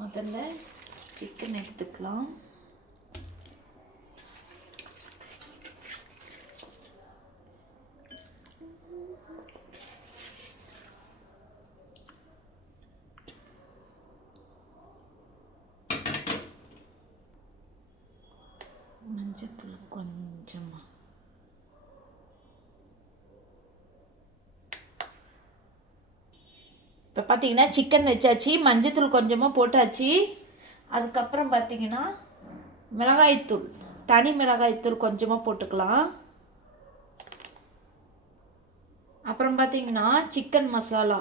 முதல்ல சிக்கன் எடுத்துக்கலாம். மஞ்சத்தூள் கொஞ்சமா, இப்போ பார்த்தீங்கன்னா சிக்கன் வச்சாச்சு, மஞ்சத்தூள் கொஞ்சமாக போட்டாச்சு. அதுக்கப்புறம் பார்த்தீங்கன்னா மிளகாய்த்தூள், தனி மிளகாய்த்தூள் கொஞ்சமாக போட்டுக்கலாம். அப்புறம் பார்த்தீங்கன்னா சிக்கன் மசாலா,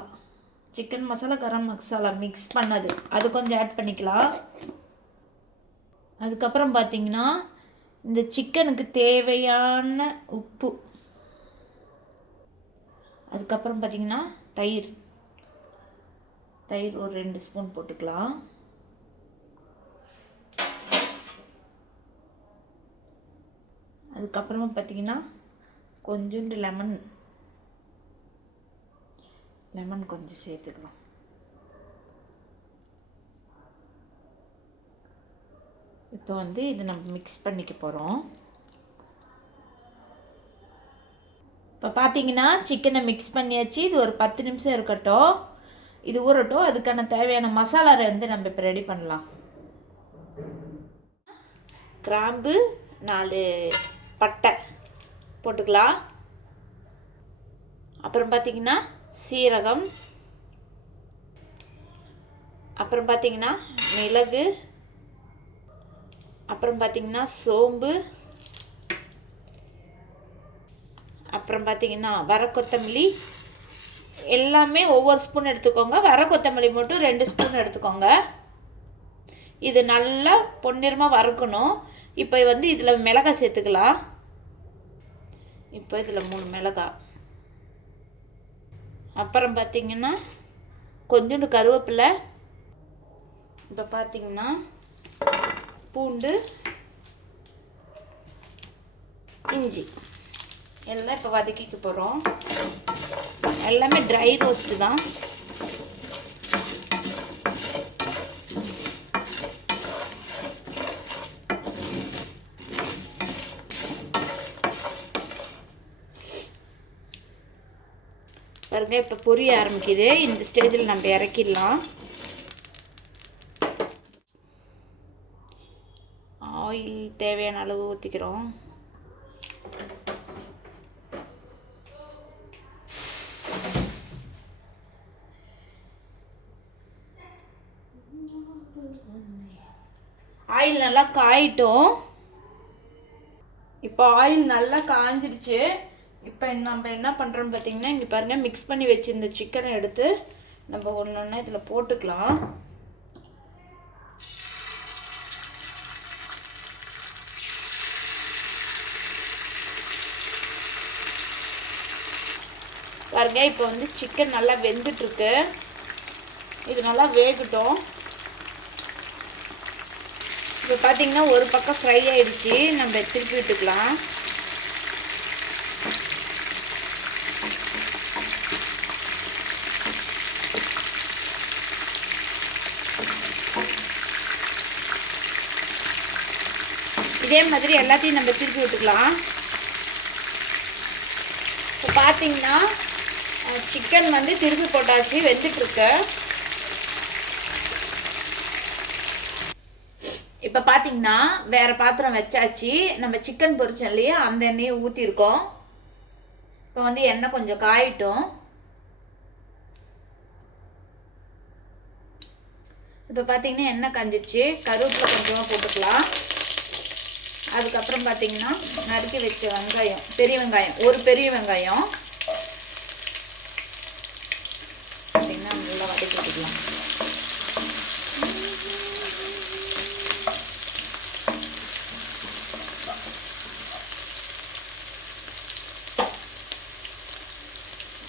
கரம் மசாலா மிக்ஸ் பண்ணது அது கொஞ்சம் ஆட் பண்ணிக்கலாம். அதுக்கப்புறம் பார்த்தீங்கன்னா இந்த சிக்கனுக்கு தேவையான உப்பு, அதுக்கப்புறம் பார்த்தீங்கன்னா தயிர் ஒரு 2 ஸ்பூன் போட்டுக்கலாம். அதுக்கப்புறமா பார்த்தீங்கன்னா கொஞ்சோண்டு லெமன் கொஞ்சம் சேர்த்துக்கலாம். இப்போ இது நம்ம மிக்ஸ் பண்ணிக்க போகிறோம். இப்போ பார்த்தீங்கன்னா சிக்கனை மிக்ஸ் பண்ணியாச்சு. இது ஒரு 10 நிமிஷம் இருக்கட்டும், இது ஊறட்டும். அதுக்கான தேவையான மசாலா நம்ம இப்போ ரெடி பண்ணலாம். கிராம்பு 4 பட்டை போட்டுக்கலாம். அப்புறம் பார்த்தீங்கன்னா சீரகம், அப்புறம் பார்த்தீங்கன்னா மிளகு, அப்புறம் பார்த்தீங்கன்னா சோம்பு, அப்புறம் பார்த்தீங்கன்னா வர கொத்தமல்லி. எல்லாமே ஒவ்வொரு ஸ்பூன் எடுத்துக்கோங்க. வர கொத்தமல்லி மட்டும் 2 ஸ்பூன் எடுத்துக்கோங்க. இது நல்லா பொன்னிறமாக வறுக்கணும். இப்போ இதில் மிளகாய் சேர்த்துக்கலாம். இப்போ இதில் 3 மிளகாய், அப்புறம் பார்த்தீங்கன்னா கொஞ்சோண்டு கருவேப்பிலை, இப்போ பார்த்தீங்கன்னா பூண்டு, இஞ்சி எல்லாம் இப்போ வதக்கிக்க போகிறோம். எல்லாமே ட்ரை ரோஸ்ட்டு தான். பாருங்க, இப்போ பொரிய ஆரம்பிக்குது. இந்த ஸ்டேஜில் நம்ம இறக்கிடலாம். ஆயில் தேவையான அளவு ஊற்றிக்கிறோம். ஆயில் நல்லா காயிட்டும். இப்போ ஆயில் நல்லா காஞ்சிடுச்சு. இப்போ நம்ம என்ன பண்ணுறோம்னு பார்த்தீங்கன்னா, இங்கே பாருங்கள், மிக்ஸ் பண்ணி வச்சுருந்த சிக்கனை எடுத்து நம்ம ஒன்று இதில் போட்டுக்கலாம். பாருங்க, இப்போ சிக்கன் நல்லா வெந்துட்டுருக்கு. இது நல்லா வேகட்டும். இப்போ பார்த்தீங்கன்னா ஒரு பக்கம் ஃப்ரை ஆகிடுச்சு. நம்ம திருப்பி விட்டுக்கலாம். இதே மாதிரி எல்லாத்தையும் நம்ம திருப்பி விட்டுக்கலாம். இப்போ பார்த்தீங்கன்னா சிக்கன் திருப்பி போட்டாச்சு, வெந்துட்டுருக்கு. இப்போ பார்த்தீங்கன்னா வேறு பாத்திரம் வச்சாச்சு. நம்ம சிக்கன் பொரிச்சோம் இல்லையா, அந்த எண்ணெயை ஊற்றிருக்கோம். இப்போ எண்ணெய் கொஞ்சம் காயிட்டும். இப்போ பார்த்தீங்கன்னா எண்ணெய் காஞ்சிச்சு. கருவேப்பிலை கொஞ்சமாக போட்டுக்கலாம். அதுக்கப்புறம் பார்த்தீங்கன்னா நறுக்கி வச்ச வெங்காயம், பெரிய வெங்காயம், ஒரு பெரிய வெங்காயம் பார்த்தீங்கன்னா நல்லா வதக்கி விட்டுக்கலாம்.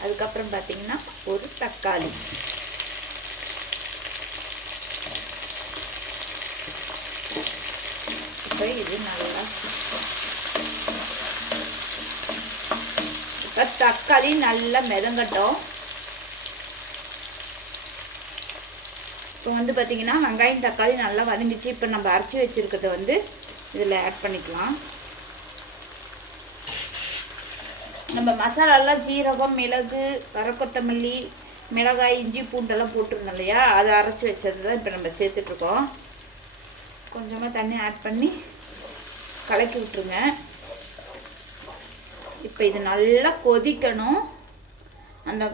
அதுக்கப்புறம் பார்த்தீங்கன்னா ஒரு தக்காளி, இப்போ இது நல்லா இப்போ தக்காளி நல்லா மிதங்கட்டும். இப்போ வந்து பார்த்திங்கன்னா வெங்காயம் தக்காளி நல்லா வதங்கிச்சு. இப்போ நம்ம அரைச்சி வச்சுருக்கிறத வந்து இதில் ஆட் பண்ணிக்கலாம். நம்ம மசாலாலாம் சீரகம், மிளகு, வரக்கொத்தமல்லி, மிளகாய், இஞ்சி, பூண்டெல்லாம் போட்டிருந்தோம் இல்லையா, அதை அரைச்சி வச்சது தான் இப்போ நம்ம சேர்த்துட்ருக்கோம். கொஞ்சமாக தண்ணி ஆட் பண்ணி கலக்கி விட்ருங்க. இப்போ இது நல்லா கொதிக்கணும். அந்த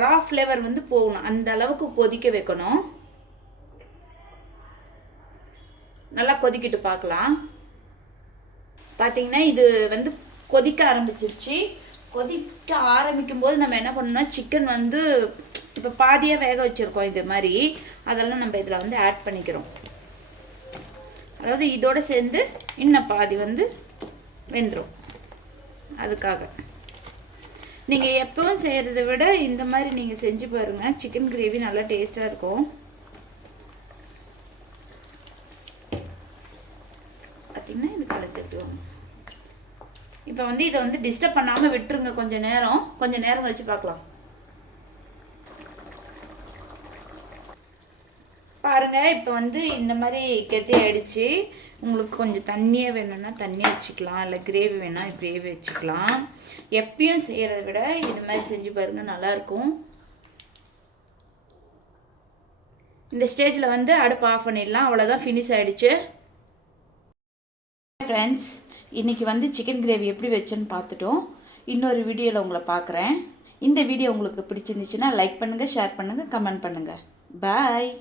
ரா ஃப்ளேவர் வந்து போகணும், அந்த அளவுக்கு கொதிக்க வைக்கணும். நல்லா கொதிக்கிட்டு பார்க்கலாம். பார்த்திங்கன்னா இது வந்து கொதிக்க ஆரம்பிச்சிருச்சு. கொதிக்க ஆரம்பிக்கும் போது நம்ம என்ன பண்ணணும்னா, சிக்கன் வந்து இப்போ பாதியாக வேக வச்சுருக்கோம் இது மாதிரி, அதெல்லாம் நம்ம இதில் வந்து ஆட் பண்ணிக்கிறோம். அதாவது இதோடு சேர்ந்து இன்னும் பாதி வந்து வெந்துடும். அதுக்காக நீங்கள் எப்பவும் செய்கிறத விட இந்த மாதிரி நீங்கள் செஞ்சு பாருங்கள். சிக்கன் கிரேவி நல்லா டேஸ்ட்டாக இருக்கும். பார்த்திங்கன்னா இது கலந்துட்டுவோம். இப்போ வந்து இதை வந்து டிஸ்டர்ப் பண்ணாமல் விட்டுருங்க. கொஞ்சம் நேரம் வச்சு பார்க்கலாம். பாருங்கள், இப்போ வந்து இந்த மாதிரி கெட்டி ஆகிடுச்சு. உங்களுக்கு கொஞ்சம் தண்ணியாக வேணும்னா தண்ணி வச்சுக்கலாம், இல்லை கிரேவி வேணால் கிரேவி வச்சுக்கலாம். எப்பயும் செய்கிறத விட இது மாதிரி செஞ்சு பாருங்கள், நல்லாயிருக்கும். இந்த ஸ்டேஜில் வந்து அடுப்பு ஆஃப் பண்ணிடலாம். அவ்வளோதான், ஃபினிஷ் ஆகிடுச்சு. ஃப்ரெண்ட்ஸ், இன்றைக்கி வந்து சிக்கன் கிரேவி எப்படி வச்சேன்னு பார்த்துட்டோம். இன்னொரு வீடியோவில் உங்களை பார்க்குறேன். இந்த வீடியோ உங்களுக்கு பிடிச்சிருந்துச்சுன்னா லைக் பண்ணுங்கள், ஷேர் பண்ணுங்கள், கமெண்ட் பண்ணுங்கள். பாய்.